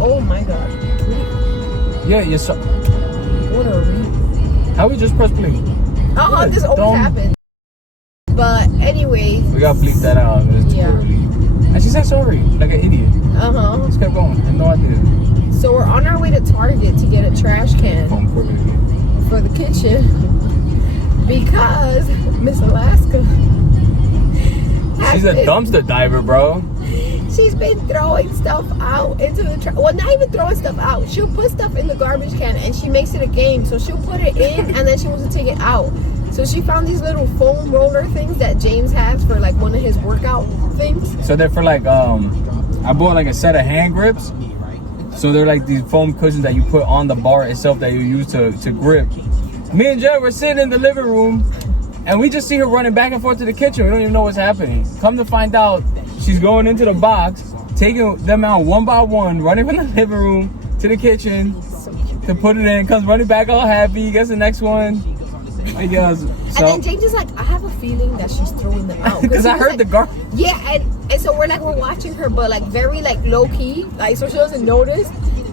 Oh my god. Yeah, you saw. What are we? How we just press play? This always happens. But anyways. We gotta bleep that out. It was too early. And she said sorry, like an idiot. Just kept going. I had no idea. So we're on our way to Target to get a trash can for the kitchen because Miss Alaska. She's a dumpster diver, bro. She's been throwing stuff out into the trash. Well, not even throwing stuff out. She'll put stuff in the garbage can and she makes it a game. So she'll put it in and then she wants to take it out. So she found these little foam roller things that James has for like one of his workout things. So they're for like, I bought like a set of hand grips. So they're like these foam cushions that you put on the bar itself that you use to grip. Me and Jen were sitting in the living room and we just see her running back and forth to the kitchen. We don't even know what's happening. Come to find out, she's going into the box, taking them out one by one, running from the living room to the kitchen to put it in, comes running back all happy, gets the next one. And then James is like, I have a feeling that she's throwing them out. Because I heard like, the garbage. Yeah, and so we're watching her, but like very like low key, like so she doesn't notice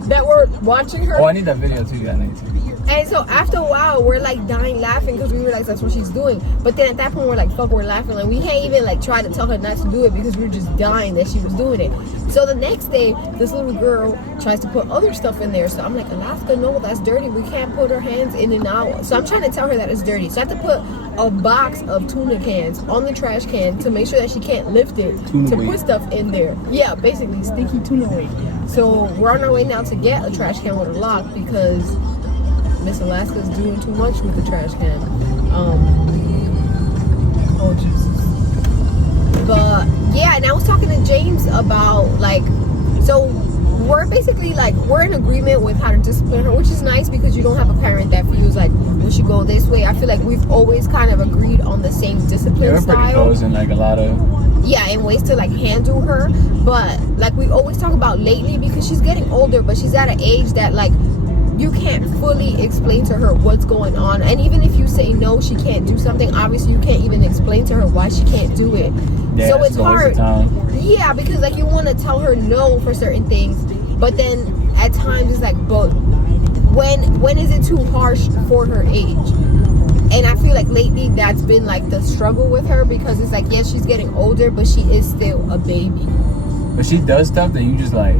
that we're watching her. Oh, I need that video too. Yeah, I need to. And so after a while, we're like dying laughing because we realize that's what she's doing. But then at that point, we're like, fuck, we're laughing. Like we can't even like try to tell her not to do it because we were just dying that she was doing it. So the next day, this little girl tries to put other stuff in there. So I'm like, Alaska, no, that's dirty. We can't put our hands in and out. So I'm trying to tell her that it's dirty. So I have to put a box of tuna cans on the trash can to make sure that she can't lift it put stuff in there. Yeah, basically stinky tuna weight. So we're on our way now to get a trash can with a lock because Miss Alaska's doing too much with the trash can. Oh Jesus. But yeah, and I was talking to James about like, so we're basically like, we're in agreement with how to discipline her, which is nice because you don't have a parent that feels like we should go this way. I feel like we've always kind of agreed on the same discipline style. We're pretty close in like a lot of and ways to like handle her. But like we always talk about lately because she's getting older, but she's at an age that like you can't fully explain to her what's going on. And even if you say no, she can't do something, obviously you can't even explain to her why she can't do it. Yeah, so it's hard. Yeah, because like you want to tell her no for certain things, but then at times it's like, but when is it too harsh for her age? And I feel like lately that's been like the struggle with her because it's like, yes, she's getting older, but she is still a baby. But she does stuff that you just like.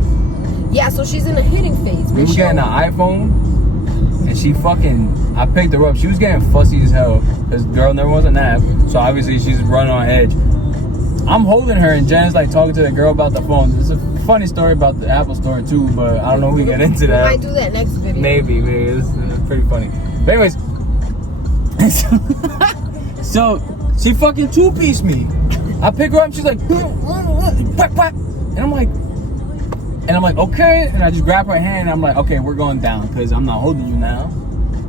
Yeah, so she's in a hitting phase. We were getting an iPhone, and she fucking, I picked her up. She was getting fussy as hell, because the girl never was a nap, so obviously she's running on edge. I'm holding her, and Jen's like talking to the girl about the phone. It's a funny story about the Apple store too, but I don't know if we get into that. We might do that next video. Maybe. It's pretty funny. But anyways, so she fucking two-pieced me. I pick her up, she's like, and I'm like, okay. And I just grab her hand and I'm like, okay, we're going down because I'm not holding you now.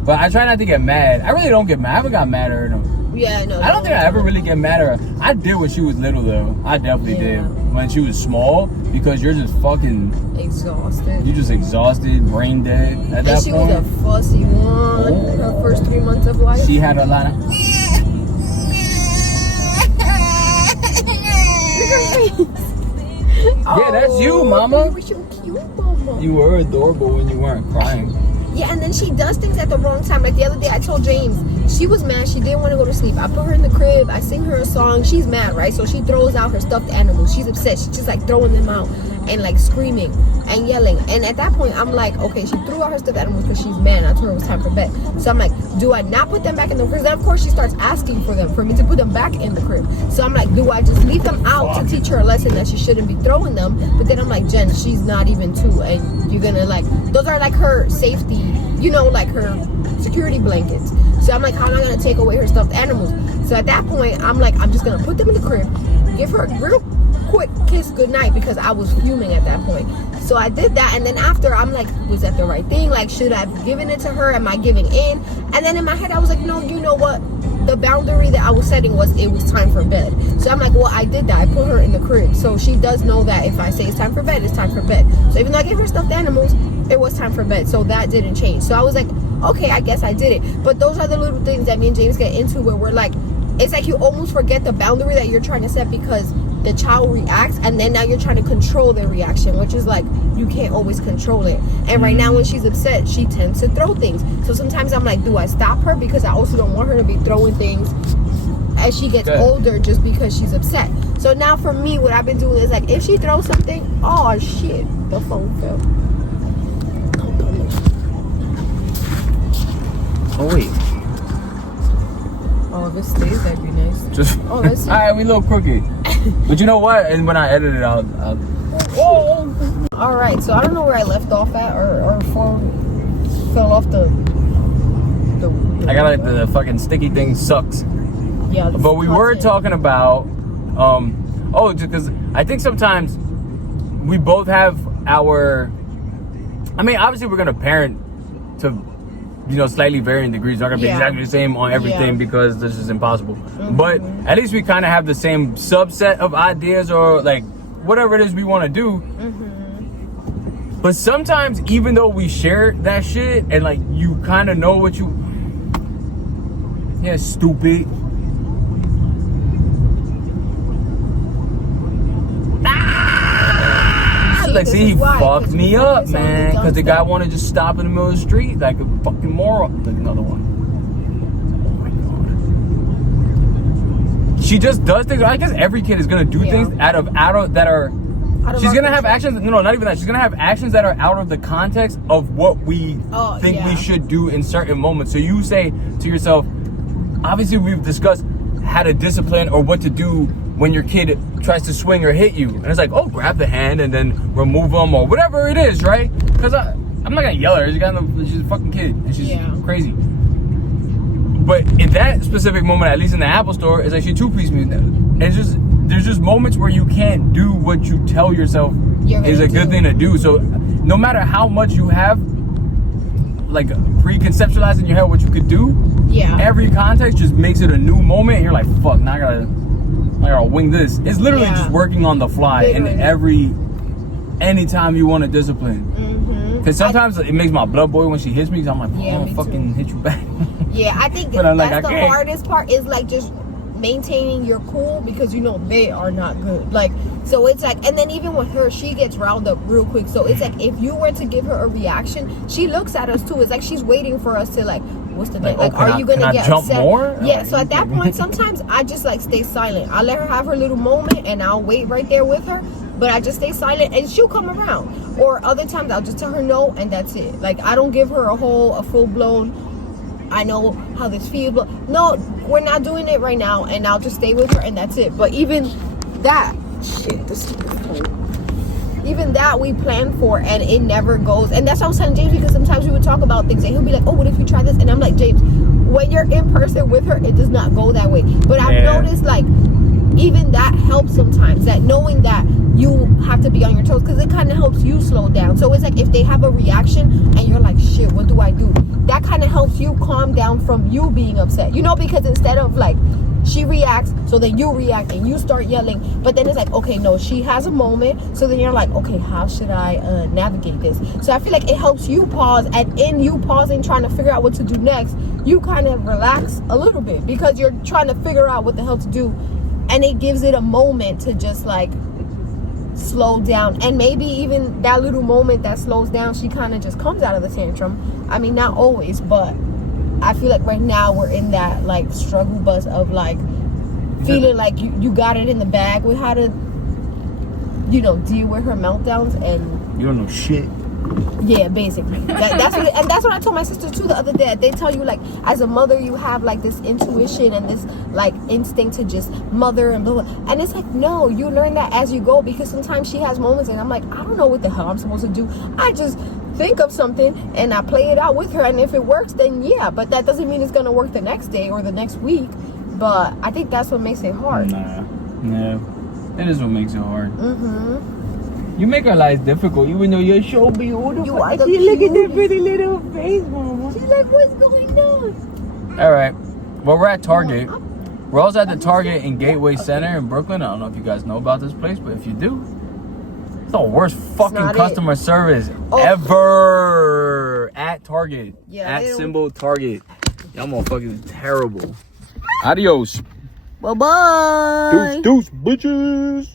But I try not to get mad. I really don't get mad. I haven't got mad at her. Yeah, I know. I don't think I ever really get mad at her. I did when she was little though. I definitely did. When she was small, because you're just fucking exhausted. You're just exhausted, brain dead at that point. And she was a fussy one her first 3 months of life. She had a lot of... Yeah, that's you, mama. You were so cute, mama. You were adorable when you weren't crying. Yeah, and then she does things at the wrong time. Like the other day, I told James, she was mad. She didn't want to go to sleep. I put her in the crib. I sing her a song. She's mad, right? So she throws out her stuffed animals. She's upset. She's just like throwing them out and like screaming and yelling. And at that point, I'm like, okay, she threw out her stuffed animals because she's mad. I told her it was time for bed. So I'm like, do I not put them back in the crib? Then of course she starts asking for me to put them back in the crib. So I'm like, do I just leave them out to teach her a lesson that she shouldn't be throwing them? But then I'm like, Jen, she's not even 2, and you're gonna like, those are like her safety, you know, like her security blankets. So I'm like, how am I gonna take away her stuffed animals? So at that point, I'm like, I'm just gonna put them in the crib, give her a real quick kiss goodnight, because I was fuming at that point. So I did that, and then after, I'm like, was that the right thing? Like, should I have given it to her? Am I giving in? And then in my head, I was like, no, you know what? The boundary that I was setting was it was time for bed. So I'm like, well, I did that. I put her in the crib. So she does know that if I say it's time for bed, it's time for bed. So even though I gave her stuffed animals, it was time for bed. So that didn't change. So I was like, okay, I guess I did it. But those are the little things that me and James get into where we're like, it's like you almost forget the boundary that you're trying to set because the child reacts, and then now you're trying to control their reaction, which is like, you can't always control it. And right now when she's upset, she tends to throw things. So sometimes I'm like, do I stop her? Because I also don't want her to be throwing things as she gets older just because she's upset. So now for me, what I've been doing is like, if she throws something, oh shit, the phone fell. Oh wait. Oh, if it stays, that'd be nice. Just oh, let's see. All right, we a little crooked. But you know what? And when I edit it, I'll oh. All right, so I don't know where I left off at, or phone fell off the I got like the fucking sticky thing sucks. Yeah. But we were talking about just because I think sometimes we both have our. I mean, obviously we're gonna parent to, you know, slightly varying degrees. Not gonna be exactly the same on everything because this is impossible. But at least we kind of have the same subset of ideas, or like whatever it is we want to do. But sometimes, even though we share that shit and like you kind of know what you, stupid. Like, see, he fucked me up, man. Because the guy wanted to just stop in the middle of the street like a fucking moron. Like another one. Oh my god. She just does things. I guess every kid is gonna do things out of that are. She's gonna have actions. No, not even that. She's gonna have actions that are out of the context of what we think we should do in certain moments. So you say to yourself, obviously we've discussed how to discipline or what to do when your kid tries to swing or hit you, and it's like, oh, grab the hand and then remove them or whatever it is, right? Because I'm not gonna yell at her. She's a fucking kid and she's crazy. But in that specific moment, at least in the Apple store, it's like she two-pieced me. And it's just, there's just moments where you can't do what you tell yourself is a good thing to do. So no matter how much you have like pre-conceptualized in your head what you could do, every context just makes it a new moment, and you're like, fuck, now I gotta wing this. It's literally just working on the fly. And anytime you want to discipline, because sometimes it makes my blood boil when she hits me, because I'm like, I don't fucking hit you back. I think that's the hardest part, is like just maintaining your cool, because you know they are not good. Like, so it's like, and then even with her, she gets riled up real quick. So it's like, if you were to give her a reaction, she looks at us too. It's like she's waiting for us to like, what's the name? Like, are you gonna get jump upset? More? Yeah. So at that point, sometimes I just like stay silent. I let her have her little moment, and I'll wait right there with her. But I just stay silent, and she'll come around. Or other times I'll just tell her no, and that's it. Like, I don't give her a full blown, I know how this feels, but no, we're not doing it right now, and I'll just stay with her, and that's it. But even that, even that we plan for, and it never goes. And that's what I was telling James, because sometimes we would talk about things, and he'll be like, oh, what if we try this? And I'm like, James, when you're in person with her, it does not go that way. But I've noticed, like, even that helps sometimes, that knowing that you have to be on your toes, because it kind of helps you slow down. So it's like, if they have a reaction and you're like, shit, what do I do? That kind of helps you calm down from you being upset, you know, because instead of like, she reacts, so then you react and you start yelling, but then it's like, okay, no, she has a moment, so then you're like, okay, how should I navigate this? So I feel like it helps you pause, and in you pausing, trying to figure out what to do next, you kind of relax a little bit, because you're trying to figure out what the hell to do, and it gives it a moment to just like slow down. And maybe even that little moment that slows down, she kind of just comes out of the tantrum. I mean, not always, but I feel like right now we're in that like struggle bus of like feeling like you got it in the bag with how to, you know, deal with her meltdowns, and you don't know shit. Yeah, basically. That's what I told my sister too the other day. They tell you, like, as a mother, you have like this intuition and this like instinct to just mother and blah, blah. And it's like, no, you learn that as you go, because sometimes she has moments and I'm like, I don't know what the hell I'm supposed to do. I just think of something and I play it out with her, and if it works, then yeah, but that doesn't mean it's gonna work the next day or the next week. But I think that's what makes it hard. Yeah, that is what makes it hard. You make our lives difficult, even though you're so beautiful. You are the See, look at that pretty little face, mama. She's like, what's going on? All right, well, we're at Target. We're also at the Target in Gateway Center in Brooklyn. I don't know if you guys know about this place, but if you do, it's the worst fucking customer service ever at Target. Yeah, at symbol Target. Y'all motherfuckers terrible. Adios. Bye-bye. Deuce, bitches.